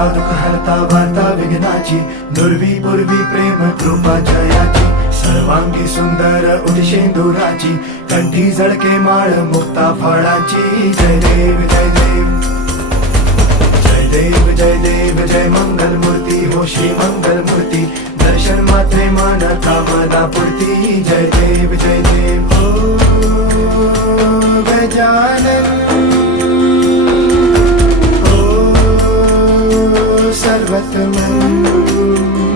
हरता दुःख हरता वार्ता विघ्नाची, दुर्वी पूर्वी प्रेम कृपा जयाची, सर्वांगी सुंदर उदिशेंदुराची, कंठी झळके माळ मुक्ता फळाची. जय देव जय देव जय देव जय देव जय मंगल मूर्ती हो श्री मंगल मूर्ती, दर्शन मात्रे मन कामना पूर्ती. जय देव जय देव हो गजानन हो सर्वतमन.